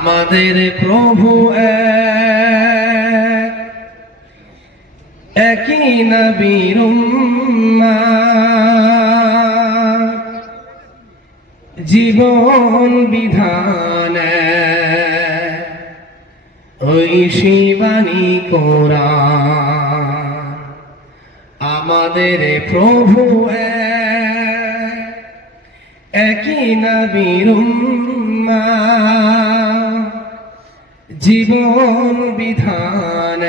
আমাদের প্রভু এক, একই নবীর উম্মাহ, জীবন বিধান ওই শিবানী কোরআন। আমাদের প্রভু এক, একই নবীর উম্মাহ, জীবন বিধান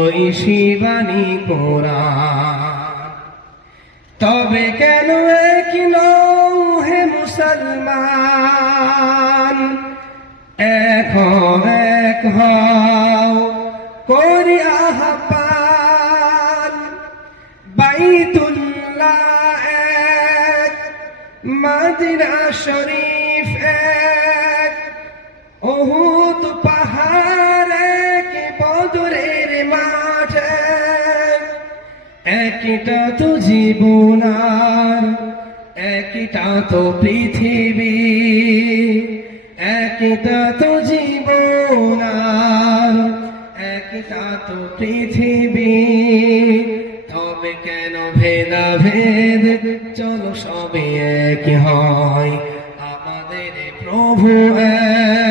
ওই শিবানী কোরআন। তবে কেন এক নও হে মুসলমান, এক হও করি আহ্বান। বাইতুল্লাহ এক, মদিনা শরীফ এক, উহুদ পাহাড় এক, বদরের মাঠ এক। একটা তো জীবন আর একটা তো পৃথিবী, একটা তো জীবন আর একটা তো পৃথিবী। তবে কেন ভেদাভেদ, চলো সবে এক হয়। আমাদের প্রভু এক,